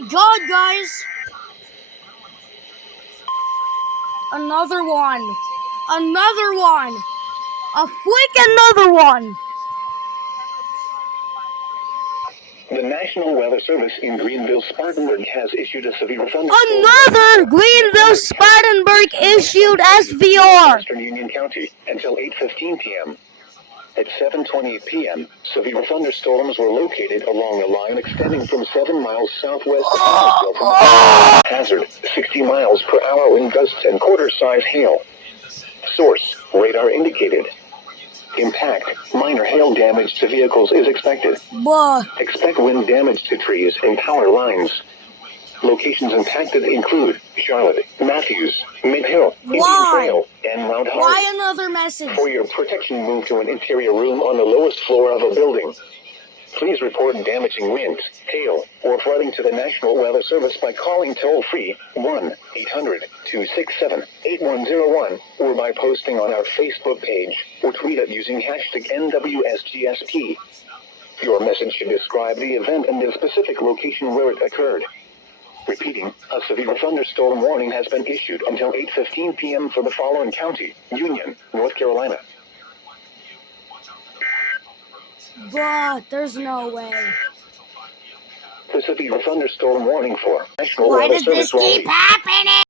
my god, guys! Another one. Another one. A another one. The National Weather Service in Greenville, Spartanburg has issued a severe thunderstorm. Another Greenville, Spartanburg issued SVR. Western Union County until 8:15 p.m. At 7:20 p.m., severe thunderstorms were located along a line extending from 7 miles southwest of Huntersville from hazard 60 miles per hour wind gusts and quarter-size hail. Source, radar indicated. Impact, minor hail damage to vehicles is expected. Expect wind damage to trees and power lines. Locations impacted include Charlotte, Matthews, Mid-Hill, Indian Trail, and Mount Holly. Why another message? For your protection, move to an interior room on the lowest floor of a building. Please report damaging winds, hail, or flooding to the National Weather Service by calling toll-free 1-800-267-8101 or by posting on our Facebook page or tweet it using hashtag NWSGSP. Your message should describe the event and the specific location where it occurred. Repeating, a severe thunderstorm warning has been issued until 8:15 p.m. for the following county: Union, North Carolina. But there's no way. The severe thunderstorm warning for National Why Weather does Service this keep happening?